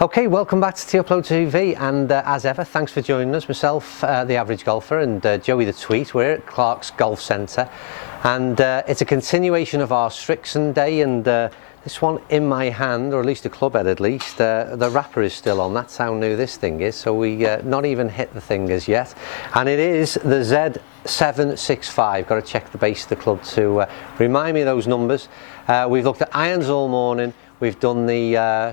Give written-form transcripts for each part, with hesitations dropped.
Okay, welcome back to Upload TV, and as ever, thanks for joining us. Myself, the Average Golfer, and Joey the Tweet. We're at Clark's Golf Centre, and it's a continuation of our Srixon day, and this one in my hand, or at least the club head at least, the wrapper is still on. That's how new this thing is, so we not even hit the thing as yet. And it is the Z765. Got to check the base of the club to remind me of those numbers. We've looked at irons all morning. We've done the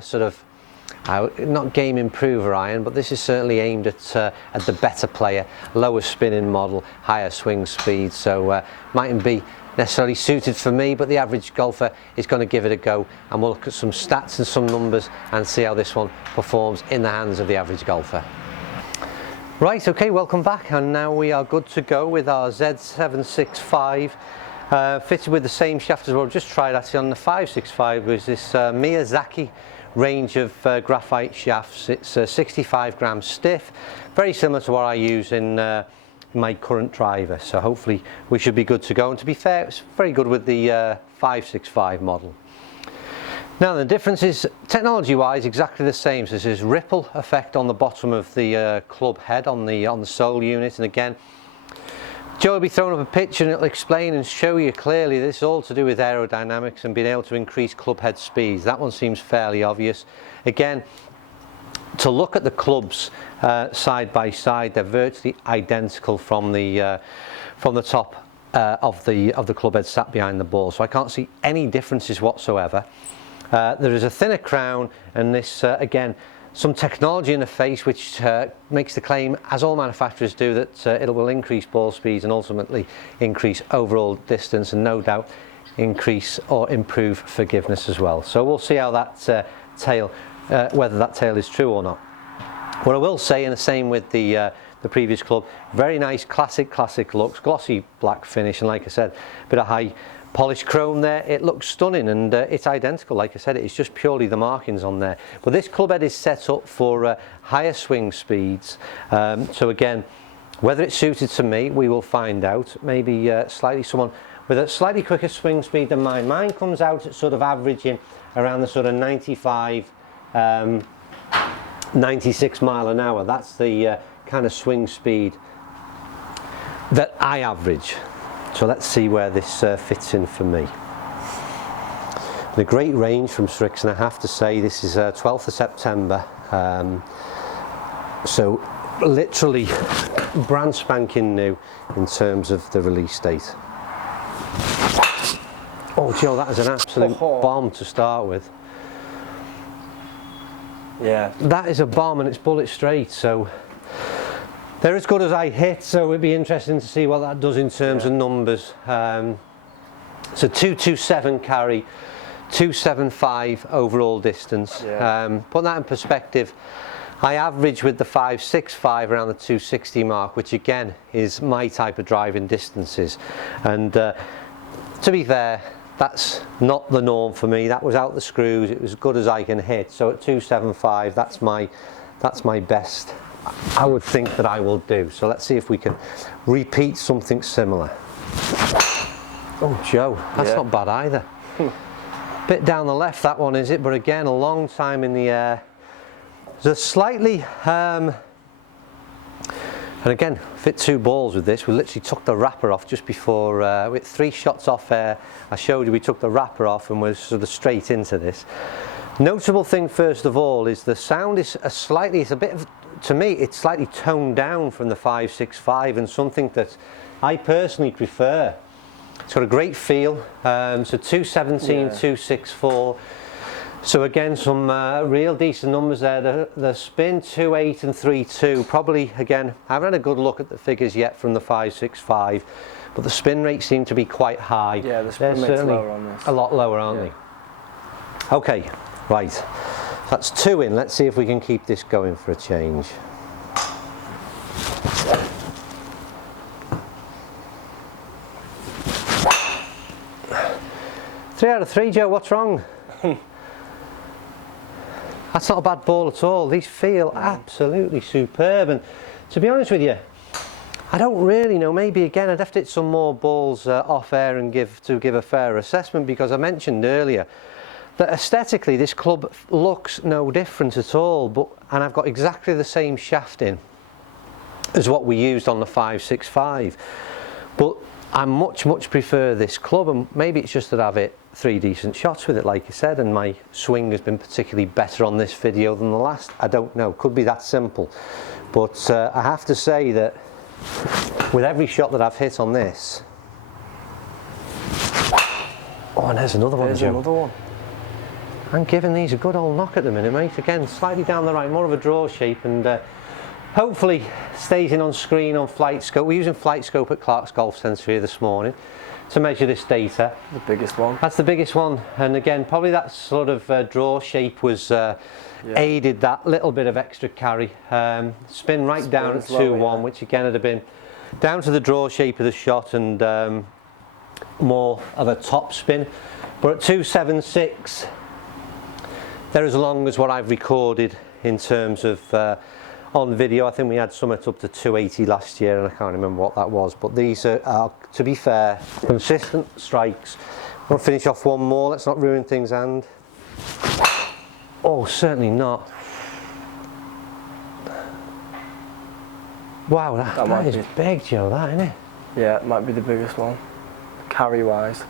not game improver iron, but this is certainly aimed at the better player, lower spinning model, higher swing speed, so mightn't be necessarily suited for me, but the average golfer is going to give it a go, and we'll look at some stats and some numbers and see how this one performs in the hands of the average golfer. Right, okay, welcome back, and now we are good to go with our Z765 fitted with the same shaft as well. Just tried actually on the 565 was this Miyazaki range of graphite shafts. It's 65 grams stiff, very similar to what I use in my current driver, so hopefully we should be good to go. And to be fair, it's very good with the 565 model. Now the difference is technology wise exactly the same. So this is ripple effect on the bottom of the club head on the sole unit, and again Joe will be throwing up a picture and it'll explain and show you clearly this is all to do with aerodynamics and being able to increase club head speeds. That one seems fairly obvious. Again, to look at the clubs side by side, they're virtually identical from the top of the club head sat behind the ball, so I can't see any differences whatsoever. There is a thinner crown, and this again, some technology in the face which makes the claim, as all manufacturers do, that it will increase ball speeds and ultimately increase overall distance, and no doubt increase or improve forgiveness as well. So we'll see how that tail, whether that tail is true or not. What I will say, and the same with the previous club, very nice classic looks, glossy black finish, and like I said, a bit of high polished chrome there. It looks stunning, and it's identical. Like I said, it's just purely the markings on there. But this club head is set up for higher swing speeds. So again, whether it's suited to me, we will find out. Maybe someone with a slightly quicker swing speed than mine. Mine comes out at sort of averaging around the sort of 95, 96 mile an hour. That's the kind of swing speed that I average. So let's see where this fits in for me. The great range from Srixon, I have to say. This is 12th of September, so literally brand spanking new in terms of the release date. Oh Joe, that is an absolute bomb to start with. Yeah, that is a bomb, and it's bullet straight, so they're as good as I hit, so it'd be interesting to see what that does in terms of numbers. So 227 carry, 275 overall distance. Put that in perspective, I average with the 565 around the 260 mark, which again is my type of driving distances. And to be fair, that's not the norm for me. That was out the screws, it was as good as I can hit. So at 275, that's my best I would think that I will do. So let's see if we can repeat something similar. Oh Joe, that's not bad either. Bit down the left that one, is it? But again, a long time in the air. There's a slightly and again, fit two balls with this. We literally took the wrapper off just before, with 3 shots off air. I showed you we took the wrapper off and was sort of straight into this. Notable thing first of all is the sound is it's a bit of, to me, it's slightly toned down from the 565, and something that I personally prefer. It's got a great feel. So 217, 264. So again, some real decent numbers there. The spin 2.8 and 3.2. Probably, again, I haven't had a good look at the figures yet from the 565, but the spin rates seem to be quite high. Yeah, the spin rate's lower on this. A lot lower, aren't they? Okay, right. So that's 2 in. Let's see if we can keep this going for a change. Three out of 3, Joe. What's wrong? That's not a bad ball at all. These feel absolutely superb, and to be honest with you, I don't really know. Maybe again I'd have to hit some more balls off air and give a fair assessment, because I mentioned earlier that aesthetically this club looks no different at all, and I've got exactly the same shafting as what we used on the 565, but I much prefer this club, and maybe it's just that I've hit 3 decent shots with it, like you said, and my swing has been particularly better on this video than the last. I don't know, could be that simple, but I have to say that with every shot that I've hit on this, oh, and there's another one, there's Joe. Another one. I'm giving these a good old knock at the minute, mate. Again, slightly down the right, more of a draw shape, and hopefully stays in on screen on flight scope. We're using flight scope at Clark's Golf Centre here this morning to measure this data. The biggest one. That's the biggest one, and again, probably that sort of draw shape was aided that little bit of extra carry. Spin right down at 2-1, which again would have been down to the draw shape of the shot and more of a top spin. But at 276, they're as long as what I've recorded in terms of on video. I think we had Summit up to 280 last year, and I can't remember what that was, but these are, to be fair, consistent strikes. We'll finish off one more, let's not ruin things, and oh, certainly not. Wow, that is big, Joe, that, isn't it? Yeah, it might be the biggest one, carry wise.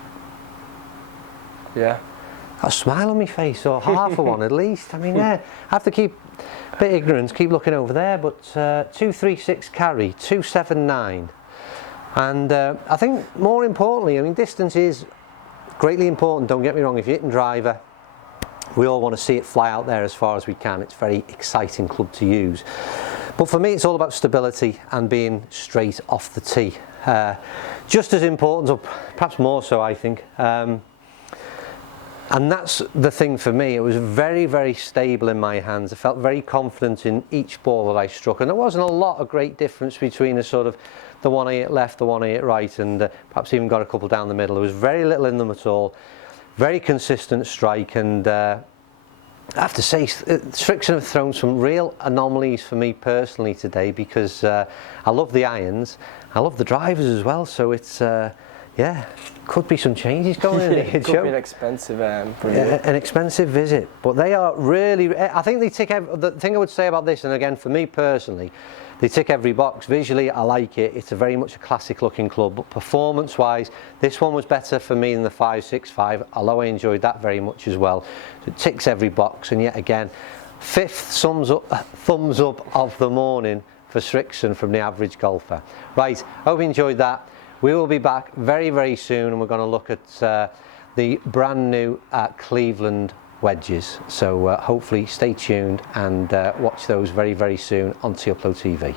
Yeah. A smile on my face, or half of one at least. I mean, yeah, I have to keep a bit ignorant, keep looking over there, but 236 carry, 279. And I think more importantly, I mean, distance is greatly important, don't get me wrong. If you're hitting driver, we all want to see it fly out there as far as we can. It's a very exciting club to use. But for me, it's all about stability and being straight off the tee. Just as important, or perhaps more so, I think. And that's the thing for me. It was very stable in my hands. I felt very confident in each ball that I struck, and there wasn't a lot of great difference between the sort of the one I hit left, the one I hit right, and perhaps even got a couple down the middle. There was very little in them at all. Very consistent strike, and I have to say, Srixon have thrown some real anomalies for me personally today, because I love the irons, I love the drivers as well, so it's yeah, could be some changes going in here, It could be an expensive an expensive visit, but they are really, I think they tick the thing I would say about this, and again for me personally, they tick every box. Visually I like it, it's a very much a classic looking club, but performance wise this one was better for me than the 565, although I enjoyed that very much as well. So it ticks every box, and yet again, 5th thumbs up of the morning for Srixon from the average golfer. Right, hope you enjoyed that. We will be back very soon, and we're going to look at the brand new Cleveland wedges. So hopefully stay tuned and watch those very soon on Upload TV.